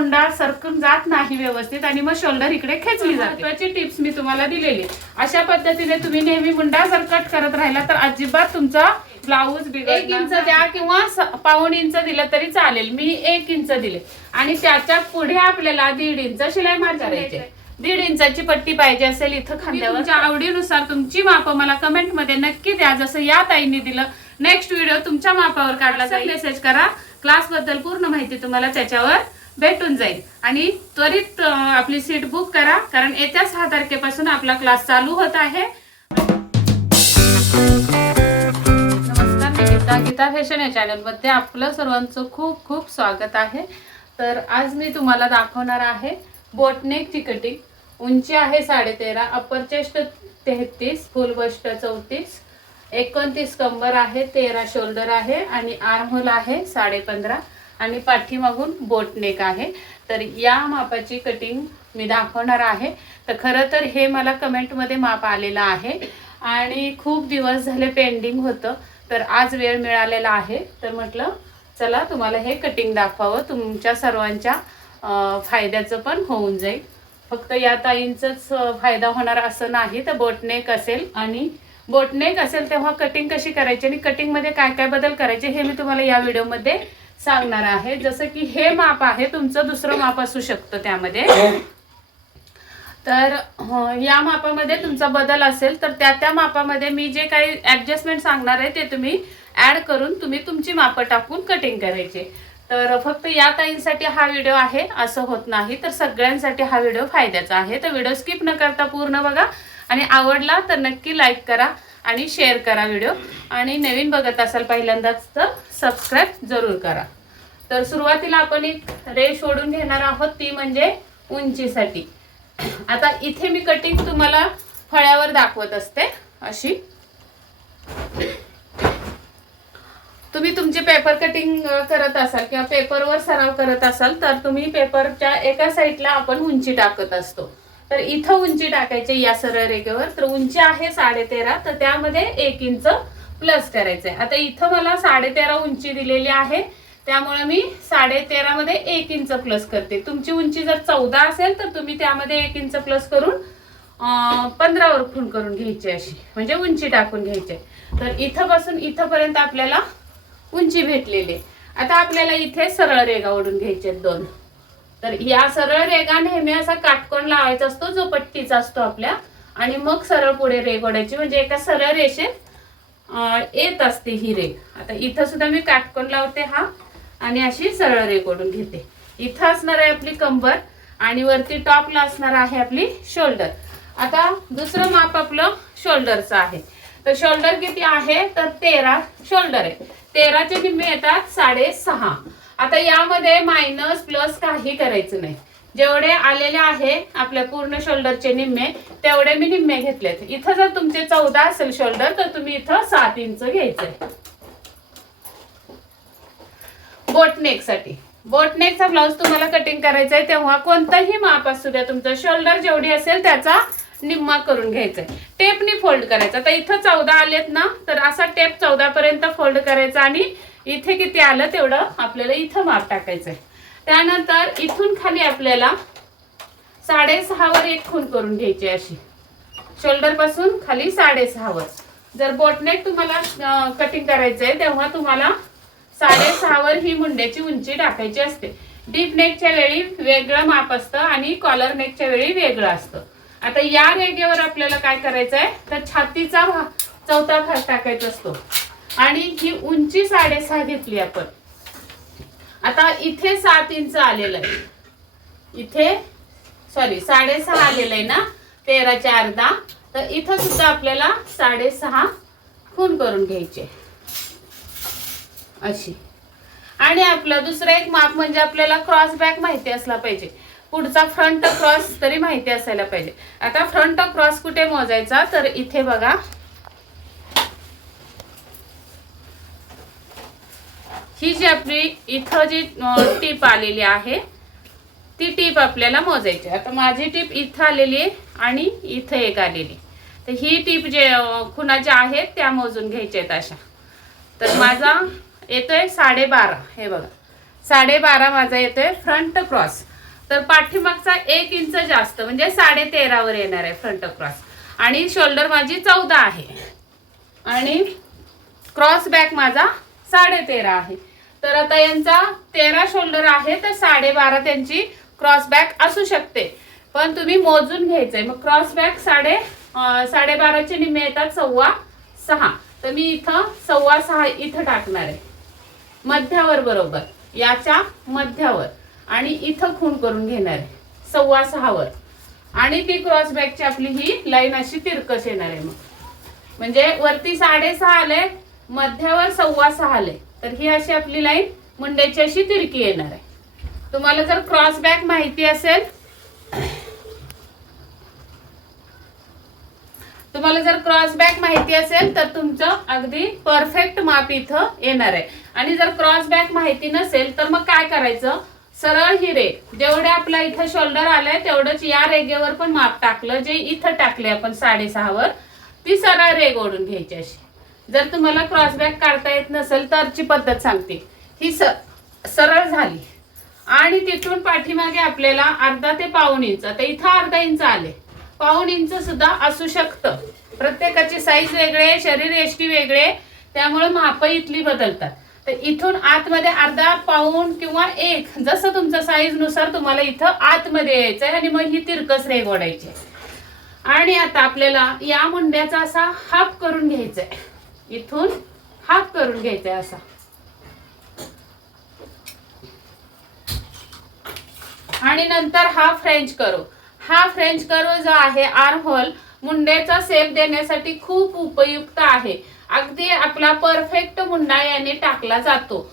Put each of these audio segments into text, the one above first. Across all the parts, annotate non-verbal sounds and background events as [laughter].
मुंडा सरकून जात नाही व्यवस्थित आणि मग शोल्डर इकडे खेचली जाते. महत्वाची टिप्स मी तुम्हाला दिलेली. अशा पद्धतीने तुम्ही नेहमी मुंडा जर कट करत राहिला तर अजिबात तुमचा ब्लाऊज एक इंच द्या किंवा पाऊण इंच दिलं तरी चालेल. मी एक इंच दिले. आणि त्याच्या पुढे आपल्याला दीड इंच शिलाई मार करायची दीड इंचाची पट्टी पाहिजे असेल इथं खांद्यावर. तुमच्या आवडीनुसार तुमची माप मला कमेंटमध्ये नक्की द्या. जसं या ताईंनी दिलं नेक्स्ट व्हिडिओ तुमच्या मापावर काढला मेसेज करा. क्लासबद्दल पूर्ण माहिती तुम्हाला त्याच्यावर भेटून जाईल. आणि त्वरित आपली सीट बुक करा कारण येत्या सहा तारखेपासून आपला क्लास चालू होत आहे. नमस्कार मी गीता. गीता फॅशन या चॅनलमध्ये आपलं सर्वांचं खूप खूप स्वागत आहे. तर आज मी तुम्हाला दाखवणार आहे बोटनेकची कटिंग उंची आहे साडेतेरा अप्पर चेस्ट तेहतीस फुल बस्ट चौतीस. एकोणतीस कंबर आहे तेरा शोल्डर आहे आणि आर्महोल आहे साडेपंधरा. आणि पाठीमागून बोटनेक आहे. तर या मापाची कटिंग मी दाखवणार आहे. तर खरं तर हे मला कमेंटमध्ये माप आलेलं आहे. आणि खूप दिवस झाले पेंडिंग होतं. तर आज वेळ मिळालेला आहे. तर म्हटलं चला तुम्हाला हे कटिंग दाखवावं. तुमच्या सर्वांच्या फायद्याचं पण होऊन जाईल. फक्त या ताईंचाच फायदा होणार असं नाही. तर बोटनेक असेल आणि बोटनेक असेल तेव्हा कटिंग कशी करायची आणि कटिंगमध्ये काय काय बदल करायचे हे मी तुम्हाला या व्हिडिओमध्ये सांगणार आहे. जसं की हे माप आहे तुमचं दुसरं माप असू शकतं त्यामध्ये. तर अं, या मापामध्ये तुमचा बदल असेल तर त्या त्या मापामध्ये मी जे काही ऍडजस्टमेंट सांगणार आहे ते तुम्ही ऍड करून तुम्ही तुमची मापं टाकून कटिंग करायचे. तर फक्त या ताईंसाठी हा व्हिडिओ आहे असं होत नाही. तर सगळ्यांसाठी हा व्हिडिओ फायद्याचा आहे. तर व्हिडिओ स्किप न करता पूर्ण बघा. आणि आवडला तर नक्की लाईक करा. आणि शेअर करा व्हिडिओ आणि नवीन बघत असाल पहिल्यांदाच तर सबस्क्राईब जरूर करा. तर सुरुवातीला आपण एक रेष ओढून घेणार आहोत ती म्हणजे उंचीसाठी. आता इथे मी कटिंग तुम्हाला फळ्यावर दाखवत असते अशी. तुम्ही तुमची पेपर कटिंग करत असाल किंवा पेपरवर सराव करत असाल तर तुम्ही पेपरच्या एका साईडला आपण उंची टाकत असतो. तर इथं उंची टाकायची या सरळ रेगेवर तर उंची आहे साडेतेरा तर त्यामध्ये एक इंच प्लस करायचंय. आता इथं मला साडेतेरा उंची दिलेली आहे. त्यामुळे मी साडेतेरा मध्ये एक इंच प्लस करते. तुमची उंची जर चौदा असेल तर तुम्ही त्यामध्ये एक इंच प्लस करून पंधरावर खूण करून घ्यायची अशी. म्हणजे उंची टाकून घ्यायची. तर इथंपासून इथंपर्यंत आपल्याला उंची भेटलेली आहे. आता आपल्याला इथे सरळ रेगा ओढून घ्यायचे आहेत दोन. तर या सरळ रेगा नेहमी असा काटकोन लावायचा असतो जो पट्टीचा असतो आपल्या. आणि मग सरळ पुढे रेग ओढायची. म्हणजे एका सरळ रेषेत येत असते ही रेग आता इथं सुद्धा मी काटकोन लावते हा. आणि अशी सरळ रेग ओढून घेते. इथं असणार आहे आपली कंबर आणि वरती टॉपला असणार आहे आपली शोल्डर. आता दुसरं माप आपलं शोल्डरचं आहे. तर शोल्डर किती आहे? तर तेरा शोल्डर आहे. तेराचे निम्मे येतात साडेसहा. आता यामध्ये मायनस प्लस काही करायचं नाही. जेवढे आलेले आहे आपल्या पूर्ण शोल्डरचे निम्मे तेवढे मी निम्मे घेतलेत. इथं जर तुमचे चौदा असेल शोल्डर तर तुम्ही इथं सात इंच घ्यायचंय. बोटनेकसाठी. बोटनेकचा ब्लाऊज तुम्हाला कटिंग करायचा आहे तेव्हा कोणताही माप असू द्या तुमचं शोल्डर जेवढी असेल त्याचा निम्मा करून घ्यायचा आहे टेपनी फोल्ड करायचा. आता इथं चौदा आलेत ना तर असा टेप चौदा पर्यंत फोल्ड करायचा आणि इथे किती आलं तेवढं आपल्याला इथं माप टाकायचं आहे त्यानंतर इथून खाली आपल्याला साडेसहावर एक खून करून घ्यायची अशी. शोल्डरपासून खाली साडेसहावर जर बोटनेक तुम्हाला कटिंग करायचं आहे तेव्हा तुम्हाला साडेसहावर ही मुंड्याची उंची टाकायची असते. डीप नेकच्या वेळी वेगळं माप असतं आणि कॉलर नेकच्या वेळी वेगळं असतं. आता या रेगेवर आपल्याला काय करायचं आहे तर छातीचा भा चौथा भाग टाकायचा असतो. आणि ही उंची साडेसहा घेतली आपण. आता इथे सात इंच आलेलं आहे. इथे सॉरी साडेसहा आलेलं आहे ना? तेराच्या अर्धा. तर इथं सुद्धा आपल्याला साडेसहा खून करून घ्यायचे. अशी. आणि आपलं दुसरं एक माप म्हणजे आपल्याला क्रॉस बॅक माहिती असला पाहिजे. पुढचा फ्रंट क्रॉस तरी माहिती असायला पाहिजे. आता फ्रंट क्रॉस कुठे मोजायचा? तर इथे बघा. ही जी आपली इथं जी टीप आलेली आहे ती टीप आपल्याला मोजायची आता माझी टीप इथं आलेली आहे आणि इथं एक आलेली तर ही टीप जे खुणाच्या आहेत त्या मोजून घ्यायच्या आहेत अशा. तर माझा येतोय साडेबारा. हे बघा. साडेबारा माझा येतोय फ्रंट क्रॉस. तर पाठीमागचा एक इंच जास्त म्हणजे साडे तेरावर येणार आहे फ्रंट क्रॉस. आणि शोल्डर माझी चौदा आहे. आणि क्रॉस बॅक माझा साडे तेरा आहे. तर आता यांचा तेरा शोल्डर आहे तर साडेबारा त्यांची क्रॉस बॅक असू शकते. पण तुम्ही मोजून घ्यायचंय. मग क्रॉस बॅक साडे साडेबाराचे निम्मे येतात सव्वा सहा. तर मी इथं सव्वा सहा इथं टाकणार आहे. मध्यावर बरोबर. याच्या मध्यावर. आणि इथं खूण करून घेणार आहे. सव्वा सहावर. आणि ती क्रॉस बॅकची आपली ही लाईन अशी तिरकस येणार आहे मग. म्हणजे वरती साडेसहा आले मध्यावर सव्वा सहा आले. तर ही अशी आपली लाईन मुंड्याची अशी तिरकी येणार आहे. तुम्हाला जर क्रॉस बॅक माहिती असेल तुम्हाला जर क्रॉस बॅक माहिती असेल तर तुमचं अगदी परफेक्ट माप इथं येणार आहे. आणि जर क्रॉस बॅक माहिती नसेल तर मग काय करायचं? सरळ ही रेग जेवढे आपला इथं शोल्डर आलंय तेवढंच या रेगेवर पण माप टाकलं जे इथं टाकले आपण साडेसहावर ती सरळ रेग ओढून घ्यायची अशी. जर तुम्हाला क्रॉस बॅक काढता येत नसेल तरची पद्धत सांगते. ही स सरळ झाली. आणि तिथून पाठीमागे आपल्याला अर्धा ते पाऊन इंच आता इथं अर्धा इंच आले. पाऊन इंच सुद्धा असू शकतं. प्रत्येकाची साईज वेगळे शरीर एष्टी वेगळे त्यामुळे माप इथली बदलतात. तर इथून आतमध्ये अर्धा पाऊन किंवा एक जसं तुमचं साईजनुसार तुम्हाला इथं आतमध्ये यायचं आहे आणि मग ही तिरकस रेग ओढायची. आणि आता आपल्याला या मुंड्याचा असा हाफ करून घ्यायचा आहे इथून हाफ करून घ्यायचा असा. आणि नंतर हा फ्रेंच करो. हा फ्रेंच करो जो आहे आर्म होल मुंड्याचा सेप देण्यासाठी खूप उपयुक्त आहे. अगदी आपला परफेक्ट मुंडा याने टाकला जातो.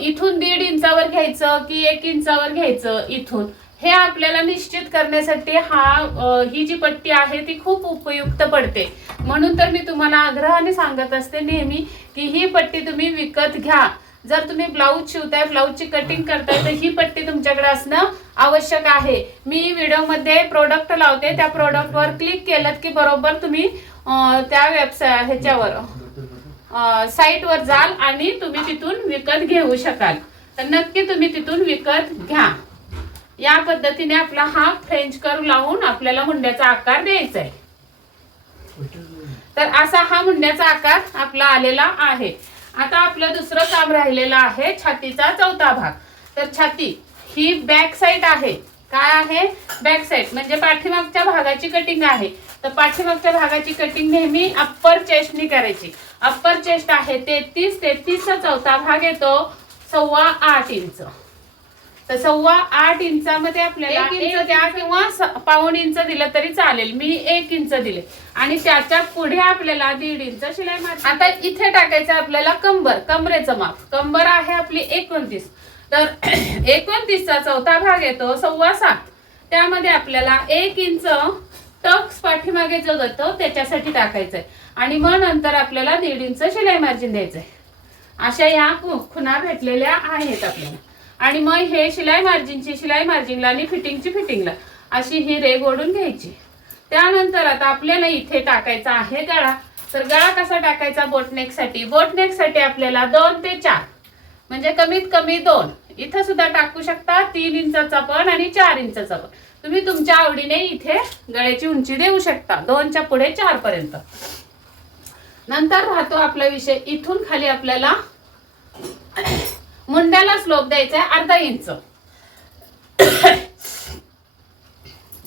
इथून दीड इंचावर घ्यायचं की एक इंचावर घ्यायचं इथून? हे आपल्याला निश्चित करण्यासाठी हा ही जी पट्टी आहे ती खूप उपयुक्त पडते. म्हणून तर मी तुम्हाला आग्रहाने सांगत असते नेहमी की ही पट्टी तुम्ही विकत घ्या. जर तुम्ही ब्लाऊज शिवताय ब्लाऊजची कटिंग करताय तर ही पट्टी तुमच्याकडे असणं आवश्यक आहे. मी व्हिडिओमध्ये प्रोडक्ट लावते. त्या प्रोडक्टवर क्लिक केलं की बरोबर तुम्ही त्या वेबसाईट ह्याच्यावर साईटवर जाल आणि तुम्ही तिथून विकत घेऊ शकाल. तर नक्की तुम्ही तिथून विकत घ्या. या पद्धतीने आपला हा फ्रेंच कर्व लावून आपल्याला हुंड्याचा आकार द्यायचा आहे तर असा हा मुंड्याचा आकार आपला आलेला आहे. आता आपलं दुसरं काम राहिलेलं आहे छातीचा चौथा भाग. तर छाती ही बॅक साईड आहे. काय आहे? बॅक साईड म्हणजे पाठीमागच्या भागाची कटिंग आहे. तर पाठीमागच्या भागाची कटिंग नेहमी अप्पर चेस्टनी करायची. अप्पर चेस्ट आहे तेहतीस तेहतीसचा चौथा भाग येतो सव्वा आठ इंच. तर सव्वा आठ इंचामध्ये आपल्याला एक इंच द्या किंवा पाऊण इंच दिलं तरी चालेल. मी एक इंच दिले. आणि त्याच्या पुढे आपल्याला दीड इंच शिलाई मार आता इथे टाकायचं आपल्याला कंबर. कमरेचं माप. कंबर आहे आपली एकोणतीस. तर [clears throat] एकोणतीसचा चौथा भाग येतो सव्वा सात. त्यामध्ये आपल्याला एक इंच टक्स पाठीमागे जो जातो त्याच्यासाठी टाकायचंय. आणि मग नंतर आपल्याला दीड इंच शिलाई मार्जिन द्यायचंय. अशा या खु- खुणा भेटलेल्या आहेत आपल्याला. आणि मग हे शिलाई मार्जिनची शिलाई मार्जिनला आणि फिटिंगची फिटिंगला अशी ही रेग ओढून घ्यायची. त्यानंतर आता आपल्याला इथे टाकायचा आहे गळा. तर गळा कसा टाकायचा? बोटनेकसाठी बोटनेकसाठी आपल्याला दोन ते चार म्हणजे कमीत कमी दोन. इथं सुद्धा टाकू शकता तीन इंचाचा पण आणि चार इंचाचा पण. तुम्ही तुमच्या आवडीने इथे गळ्याची उंची देऊ शकता. दोनच्या पुढे चार पर्यंत. नंतर राहतो आपला विषय. इथून खाली आपल्याला मुंड्याला स्लोप द्यायचा आहे अर्धा इंच.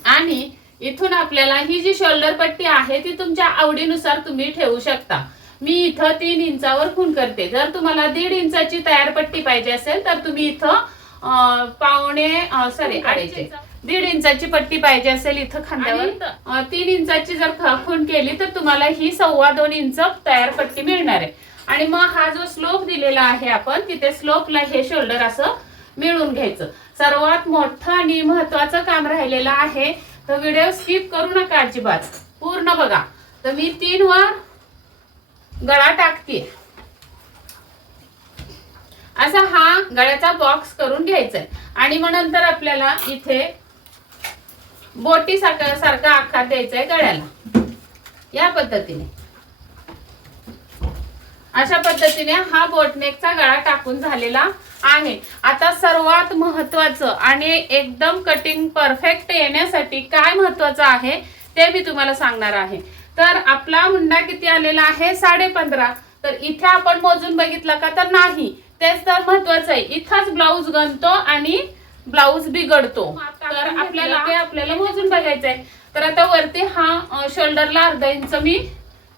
आणि इथून आपल्याला ही जी शोल्डर पट्टी आहे ती तुमच्या आवडीनुसार तुम्ही ठेवू शकता. मी इथं तीन इंचावर खून करते. जर तुम्हाला दीड इंचाची तयार पट्टी पाहिजे असेल तर तुम्ही इथं पावणे सॉरी अडीच दीड इंचाची पट्टी पाहिजे असेल इथं खांद्यावर तीन इंचाची जर खून केली तर तुम्हाला ही सव्वा दोन इंच तयार पट्टी मिळणार आहे. आणि मग हा जो स्लोप दिलेला आहे आपण तिथे स्लोपला हे शोल्डर असं मिळून घ्यायचं. सर्वात मोठं आणि महत्वाचं काम राहिलेलं आहे तर व्हिडिओ स्किप करू नका अजिबात. पूर्ण बघा. तर मी तीन वर गळा टाकते. असा हा गळ्याचा बॉक्स करून घ्यायचा आहे. आणि मग नंतर आपल्याला इथे बोटी सारखा सारखा आकार द्यायचा आहे गळ्याला. या पद्धतीने. अशा पद्धतीने हा बोटनेकचा गळा टाकून झालेला आहे. आता सर्वात महत्वाचं आणि एकदम कटिंग परफेक्ट येण्यासाठी काय महत्वाचं आहे ते मी तुम्हाला सांगणार आहे. तर आपला मुंडा किती आलेला आहे? साडे पंधरा तर इथे आपण मोजून बघितलं का? तर नाही. तेच तर महत्वाचं आहे. इथंच ब्लाऊज गणतो आणि ब्लाऊज बिघडतो. तर आपल्याला ते आपल्याला मोजून बघायचं आहे तर आता वरती हा शोल्डरला अर्धा इंच मी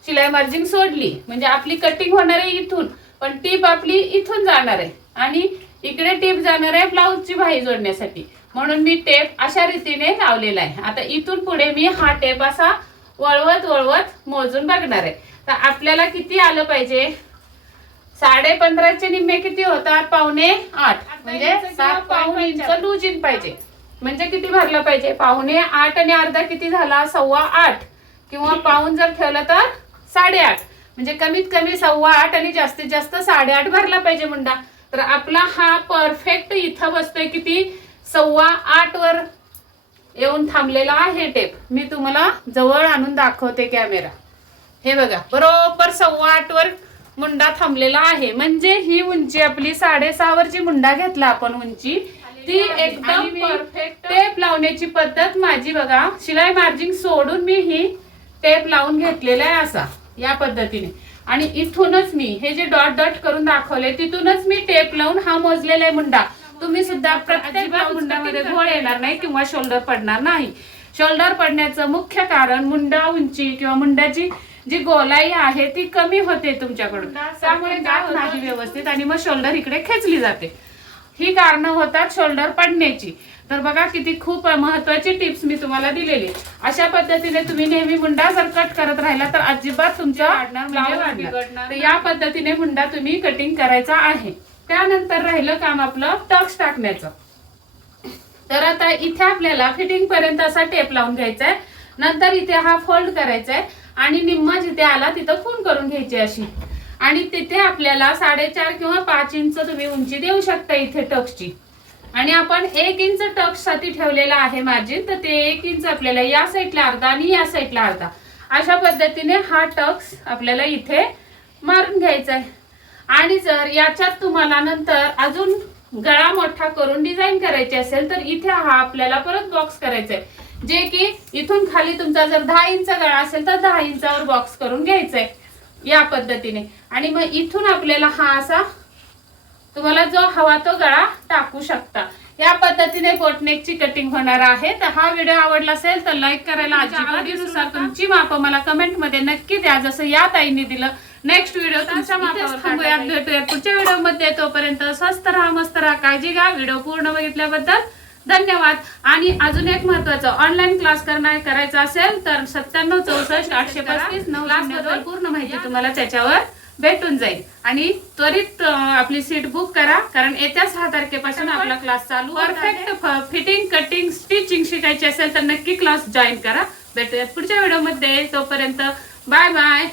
शिलाई मार्जिन सोडली. म्हणजे आपली कटिंग होणार आहे इथून पण टीप आपली इथून जाणार आहे. आणि इकडे टीप जाणार आहे ब्लाऊजची बाही जोडण्यासाठी. म्हणून मी टेप अशा रीतीने लावलेला आहे. आता इथून पुढे मी हा टेप असा वळवत वळवत मोजून बघणार आहे. तर आपल्याला किती आलं पाहिजे? साडे पंधराचे निम्मे किती होतात? पावणे आठ. म्हणजे सात पाऊण इंच लूज इन पाहिजे. म्हणजे किती भरलं पाहिजे? पावणे आठ आणि अर्धा किती झाला? सव्वा आठ. किंवा [laughs] पाऊन जर ठेवलं तर साडेआठ. म्हणजे कमीत कमी सव्वा आठ आणि जास्तीत जास्त साडेआठ भरला पाहिजे मुंडा. तर आपला हा परफेक्ट इथं बसतोय किती सव्वा आठ वर येऊन थांबलेला आहे टेप मी तुम्हाला जवळ आणून दाखवते कॅमेरा हे बघा बरोबर सव्वा आठ वर मुंडा थांबलेला आहे. म्हणजे ही उंची आपली साडेसहा वर जी मुंडा घेतला आपण उंची ती एकदम परफेक्ट टेप लावण्याची पद्धत माझी बघा शिलाई मार्जिन सोडून मी ही टेप लावून घेतलेला आहे असा. या पद्धतीने. आणि इथूनच मी हे जे डॉट डॉट करून दाखवले तिथूनच मी टेप लावून हा मोजलेला आहे मुंडा. तुम्ही सुद्धा प्रत्येक मुंडामध्ये घोळ येणार नाही किंवा शोल्डर पडणार नाही. शोल्डर पडण्याचं मुख्य कारण मुंडा उंची किंवा मुंडाची जी गोलाई आहे ती कमी होते तुमच्याकडून. त्यामुळे जात नाही. व्यवस्थित आणि मग शोल्डर इकडे खेचली जाते. ही कारणं होतात शोल्डर पडण्याची. तर बघा किती खूप महत्वाची टिप्स मी तुम्हाला दिलेली. अशा पद्धतीने तुम्ही नेहमी मुंडा जर कट करत राहिला तर अजिबात तुमचा ब्लाऊज बिघडणार. तर या पद्धतीने मुंडा तुम्ही कटिंग करायचा आहे. त्यानंतर राहिलं काम आपलं टक्स टाकण्याचं. तर आता इथे आपल्याला फिटिंग पर्यंत असा टेप लावून घ्यायचा आहे नंतर इथे हा फोल्ड करायचा आहे आणि निम्मा जिथे आला तिथं खून करून घ्यायची अशी. आणि तिथे आपल्याला साडेचार किंवा पाच इंच तुम्ही उंची देऊ शकता इथे टक्सची. आणि आपण एक इंच टक्ससाठी ठेवलेला आहे मार्जिन तर ते एक इंच आपल्याला या साईडला अर्धा आणि या साईडला अर्धा. अशा पद्धतीने हा टक्स आपल्याला इथे मारून घ्यायचा आहे. आणि जर याच्यात तुम्हाला नंतर अजून गळा मोठा करून डिझाईन करायची असेल तर इथे हा आपल्याला परत बॉक्स करायचा आहे. जे की इथून खाली तुमचा जर दहा इंच गळा असेल तर दहा इंचावर बॉक्स करून घ्यायचा आहे. या पद्धतीने. आणि मग इथून आपल्याला हा असा तुम्हाला जो हवा तो गळा टाकू शकता. या पद्धतीने बोटनेकची कटिंग होणार आहे. तर हा व्हिडिओ आवडला असेल तर लाईक करायला अजिबात. तुमची माप मला कमेंटमध्ये नक्की द्या. जसं या ताईने दिलं. नेक्स्ट व्हिडिओ तुमच्या मापावर थांबूयात. भेटूयात पुढच्या व्हिडिओमध्ये. तोपर्यंत स्वस्त राहा मस्त राहा. काळजी घ्या. व्हिडिओ पूर्ण बघितल्याबद्दल धन्यवाद. आणि अजून एक महत्वाचं ऑनलाईन क्लास करणार करायचा असेल तर सत्त्याण्णव चौसष्ट आठशे पस्तीस नऊ क्लासबद्दल पूर्ण माहिती तुम्हाला त्याच्यावर भेटून जाईल. आणि त्वरित आपली सीट बुक करा कारण येत्या सहा तारखेपासून आपला क्लास चालू परफेक्ट फिटिंग कटिंग स्टिचिंग शिकायची असेल तर नक्की क्लास जॉईन करा. भेटूयात पुढच्या व्हिडिओमध्ये तोपर्यंत बाय बाय